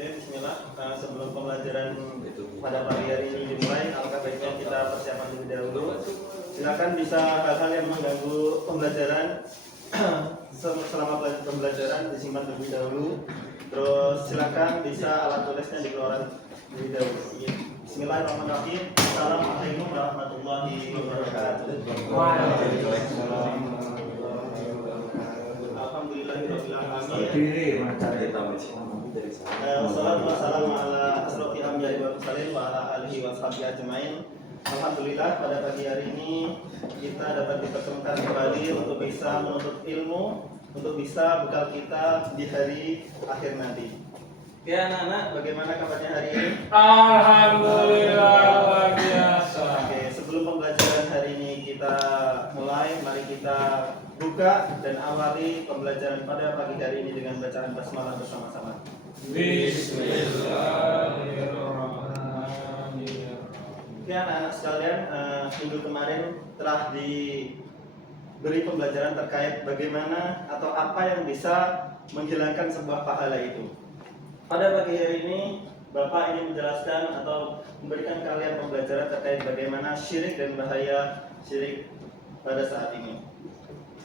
Oke, bismillah. Sebelum pembelajaran pada pagi hari ini dimulai, alangkah baiknya kita persiapan terlebih dahulu. Silakan bisa hal-hal yang mengganggu pembelajaran selama pembelajaran disimpan terlebih dahulu. Terus silakan bisa alat tulisnya dikeluarkan terlebih dahulu. Bismillahirrahmanirrahim. Assalamualaikum warahmatullahi wabarakatuh. Waalaikumsalam. Alhamdulillahirabbil alamin. Wassalatu wassalamu ala asrofil anbiya'i wal mursalin wa ala alihi wa sahbihi ajmain. Alhamdulillah pada pagi hari ini kita dapat dipertemukan kembali untuk bisa menuntut ilmu, untuk bisa bekal kita di hari akhir nanti. Oke anak-anak, bagaimana kabarnya hari ini? Alhamdulillah luar biasa. Oke, sebelum pembelajaran hari ini kita mulai, mari kita buka dan awali pembelajaran pada pagi hari ini dengan bacaan basmalah bersama-sama. Bismillahirrahmanirrahim. Oke anak-anak sekalian, minggu kemarin telah diberi pembelajaran terkait bagaimana atau apa yang bisa menghilangkan sebuah pahala itu. Pada pagi hari ini Bapak ingin menjelaskan atau memberikan kalian pembelajaran terkait bagaimana syirik dan bahaya syirik pada saat ini.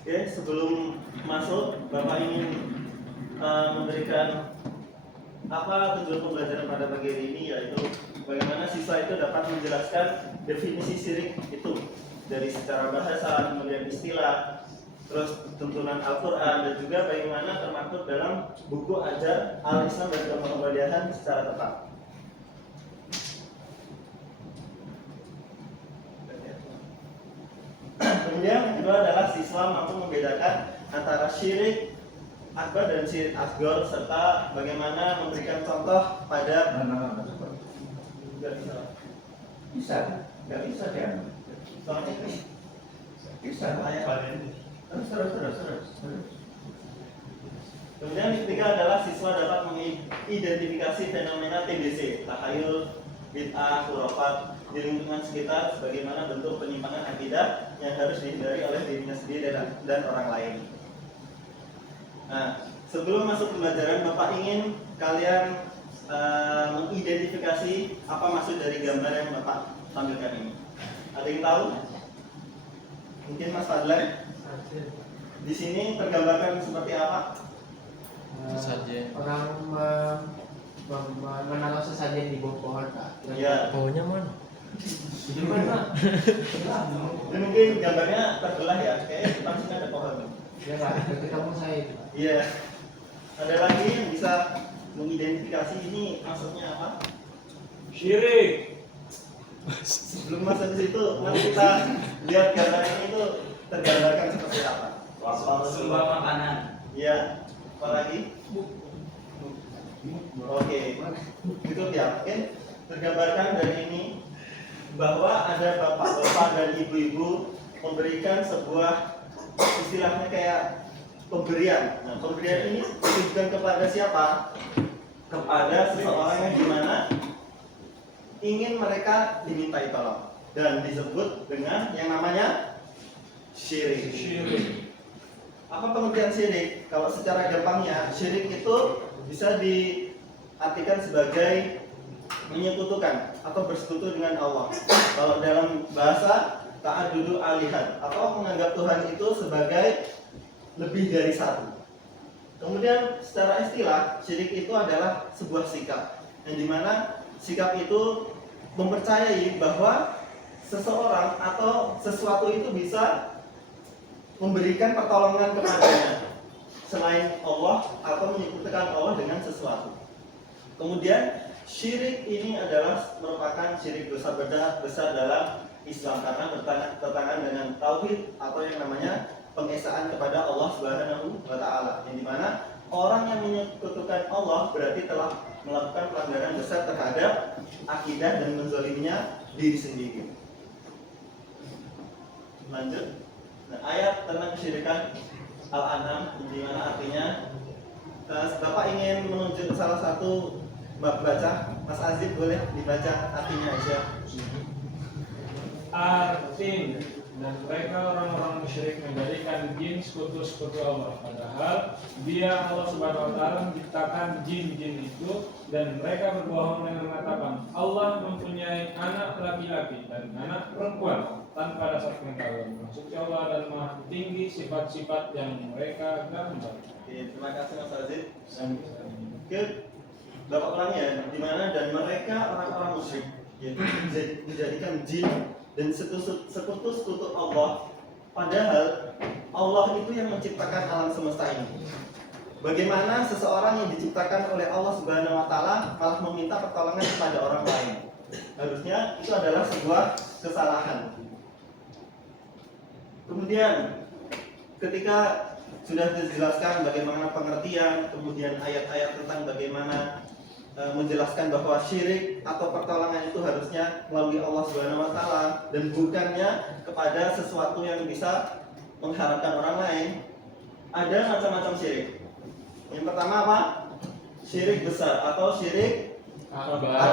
Oke, sebelum masuk Bapak ingin memberikan apa tujuan pembelajaran pada pagi hari ini, yaitu bagaimana siswa itu dapat menjelaskan definisi syirik itu dari secara bahasa, kemudian istilah, terus tuntunan Al-Quran, dan juga bagaimana termaktub dalam buku ajar Al-Islam dan Kemuhammadiyaan secara tepat. Kemudian yang kedua adalah siswa mampu membedakan antara syirik akbar dan syirik asghar, serta bagaimana memberikan contoh pada Bisa kan? soalnya Bisa. Terus. Kemudian yang ketiga adalah siswa dapat mengidentifikasi fenomena TBC, tahayul, bid'ah, khurafat di lingkungan sekitar, sebagaimana bentuk penyimpangan akidah yang harus dihindari oleh dirinya sendiri dan orang lain. Nah, sebelum masuk pembelajaran, Bapak ingin kalian mengidentifikasi apa maksud dari gambar yang Bapak tampilkan ini. Ada yang tahu? Mungkin Mas Fadlan? Di sini tergambarkan seperti apa? Orang menaruh sesajen di bawah pohon, Pak. Ya. Baunya mana? Di mana? Ini mungkin gambarnya terbelah ya, kayaknya di depan sini ada pohon. Ya, Pak. Dekat kamu saya itu, Pak. Iya. Ada lagi yang bisa mengidentifikasi ini maksudnya apa? Syirik. Sebelum masuk ke situ, mari kita lihat gambar ini itu tergambarkan seperti apa. Sembah makanan. Iya. Apa lagi? Oke. Itu ya. Oke. Tergambarkan dari ini bahwa ada bapak-bapak dan ibu-ibu memberikan sebuah istilahnya kayak pemberian. Nah, pemberian ini ditujukan kepada siapa? Kepada seseorang yang dimana ingin mereka dimintai tolong, dan disebut dengan yang namanya syirik. Apa pengertian syirik? Kalau secara gampangnya, syirik itu bisa diartikan sebagai menyekutukan atau bersekutu dengan Allah. Kalau dalam bahasa ta'adudu alihat, atau menganggap Tuhan itu sebagai lebih dari satu. Kemudian secara istilah, syirik itu adalah sebuah sikap, yang dimana sikap itu mempercayai bahwa seseorang atau sesuatu itu bisa memberikan pertolongan kepadanya selain Allah, atau menyekutukan Allah dengan sesuatu. Kemudian syirik ini adalah merupakan syirik dosa besar dalam Islam, karena bertentangan dengan tauhid atau yang namanya pengesaan kepada Allah Subhanahu wa taala, yang dimana orang yang menyekutukan Allah berarti telah melakukan pelanggaran besar terhadap akidah dan menzaliminya diri sendiri. Lanjut. Nah, ayat tentang kesyirikan Al-An'am, di mana artinya Bapak ingin menunjuk salah satu bab baca. Mas Azib boleh dibaca artinya aja. Artin Dan mereka orang-orang musyrik menjadikan jin sekutu-sekutu Allah. Padahal dia Allah Subhanahu wa taala menciptakan jin-jin itu, dan mereka berbohong dengan mengatakan Allah mempunyai anak laki-laki dan anak perempuan tanpa dasar pengetahuan. Maksudnya Allah dan Maha Tinggi sifat-sifat yang mereka gambar. Oke, terima kasih Mas Aziz. Oke, Bapak ulangi ya, di mana dan mereka orang-orang musyrik yaitu menjadikan jin dan sekutu-sekutu Allah, padahal Allah itu yang menciptakan alam semesta ini. Bagaimana seseorang yang diciptakan oleh Allah Subhanahu wa taala malah meminta pertolongan kepada orang lain? Harusnya itu adalah sebuah kesalahan. Kemudian ketika sudah dijelaskan bagaimana pengertian, kemudian ayat-ayat tentang bagaimana menjelaskan bahwa syirik atau pertolongan itu harusnya melalui Allah Subhanahu wa taala dan bukannya kepada sesuatu yang bisa mengharapkan orang lain. Ada macam-macam syirik. Yang pertama apa? Syirik besar atau syirik akbar.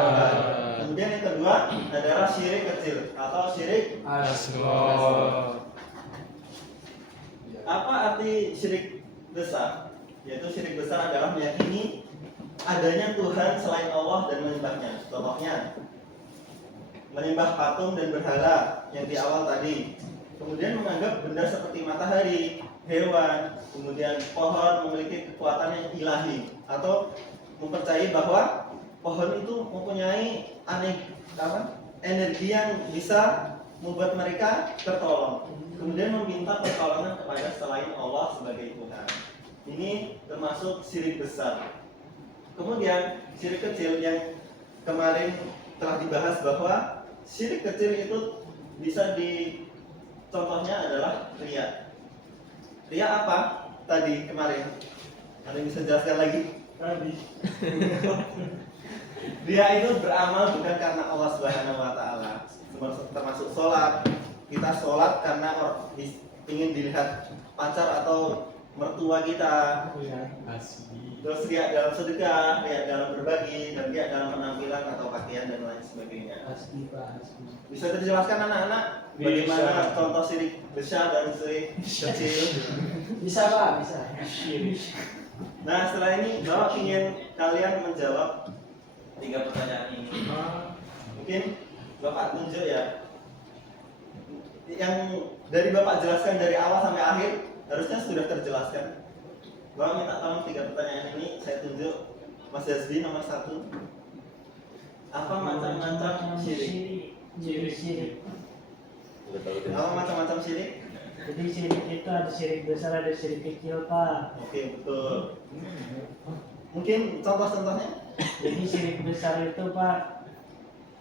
Kemudian yang kedua adalah syirik kecil atau syirik Asghar. Apa arti syirik besar? Yaitu syirik besar adalah meyakini adanya Tuhan selain Allah dan menyembahnya. Contohnya menyembah patung dan berhala yang di awal tadi. Kemudian menganggap benda seperti matahari, hewan, kemudian pohon memiliki kekuatan yang ilahi, atau mempercayai bahwa pohon itu mempunyai energi yang bisa membuat mereka tertolong. Kemudian meminta pertolongan kepada selain Allah sebagai Tuhan. Ini termasuk syirik besar. Kemudian syirik kecil yang kemarin telah dibahas bahwa syirik kecil itu bisa contohnya adalah riya. Riya apa? Tadi kemarin. Ada yang bisa jelaskan lagi? Tadi. Riya itu beramal bukan karena Allah Subhanahu wa taala. Termasuk sholat. Kita sholat karena ingin dilihat pacar atau mertua kita. Terus riya dalam sedekah, riya dalam berbagi, dan riya dalam penampilan atau pakaian dan lain sebagainya. Bisa dijelaskan anak-anak bagaimana contoh syirik besar dan syirik kecil? Bisa Pak, bisa. Nah, setelah ini Bapak ingin kalian menjawab 3 pertanyaan ini. Mungkin Bapak tunjuk ya. Yang dari Bapak jelaskan dari awal sampai akhir harusnya sudah terjelaskan. Bapak minta tolong 3 pertanyaan ini saya tunjuk. Mas Yazdi nomor 1. Apa macam-macam syirik? Syirik. Apa macam-macam syirik? Jadi syirik itu ada syirik besar, ada syirik kecil, Pak. Oke, betul. Mungkin contoh-contohnya? Jadi syirik besar itu, Pak,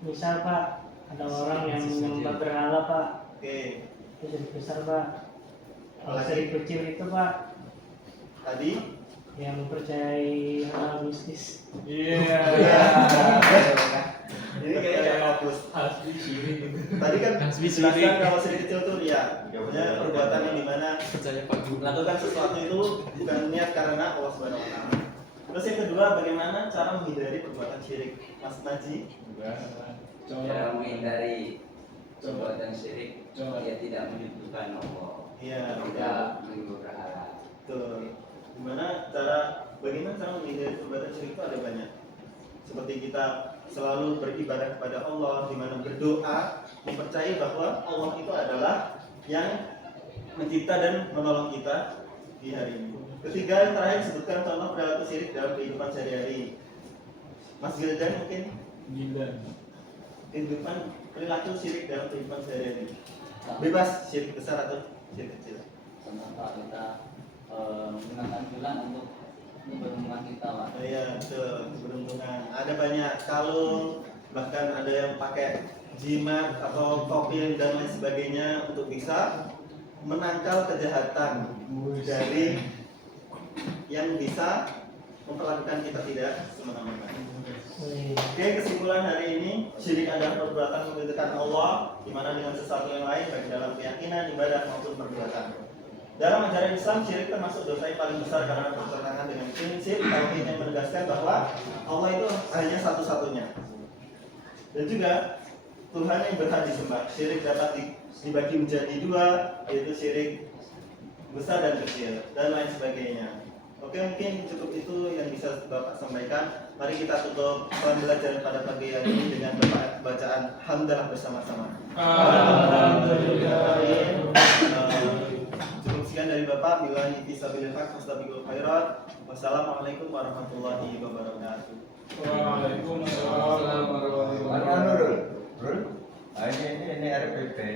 misal Pak, ada orang yang menyembah berhala, Pak. Oke. Itu syirik besar, Pak. Kalau syirik kecil itu, Pak, Tadi yang mempercayai hal mistis. Iya. ini kayaknya nggak fokus. Asli syirik. Tadi kan Hasbi dijelaskan syirik. kalau syirik kecil itu ya, perbuatan yang dimana melakukan sesuatu itu bukan niat karena Allah Subhanahu wa taala. Terus yang kedua, bagaimana cara menghindari perbuatan syirik? Mas Naji? Cara menghindari perbuatan syirik, dia tidak menyebutkan Allah, Iya, tidak menyembah berhala. betul. Bagaimana cara menghindari perbuatan syirik itu ada banyak. Seperti kita selalu beribadah kepada Allah, di mana berdoa, mempercayai bahwa Allah itu adalah yang mencipta dan menolong kita di hari ini. Ketiga, yang terakhir sebutkan contoh perilaku syirik dalam kehidupan sehari-hari. Mas Gildan mungkin kehidupan perilaku syirik dalam kehidupan sehari-hari. Bebas syirik besar atau syirik kecil. Contoh kita menggunakan bulan untuk berhubungan kita, Pak. Iya, betul, keberuntungan. Ada banyak kalung, bahkan ada yang pakai jimat atau topi dan lain sebagainya untuk bisa menangkal kejahatan dari yang bisa memperlakukan kita tidak semena-mena. Oke, kesimpulan hari ini, syirik adalah perbuatan membenturkan Allah, di mana dengan sesuatu yang lain, baik dalam keyakinan, ibadah maupun perbuatan. Dalam ajaran Islam, syirik termasuk dosa yang paling besar karena bertentangan dengan prinsip tauhid yang menegaskan bahwa Allah itu hanya satu-satunya. Dan juga Tuhan yang berhak disembah. Syirik dapat dibagi menjadi dua, yaitu syirik besar dan kecil dan lain sebagainya. Oke, mungkin cukup itu yang bisa Bapak sampaikan. Mari kita tutup pembelajaran pada pagi hari ini dengan bacaan hamdalah bersama-sama. Alhamdulillah. Cukup sekian dari Bapak. Billahi fisabilil haq, fastabiqul khairat. Wassalamualaikum warahmatullahi wabarakatuh.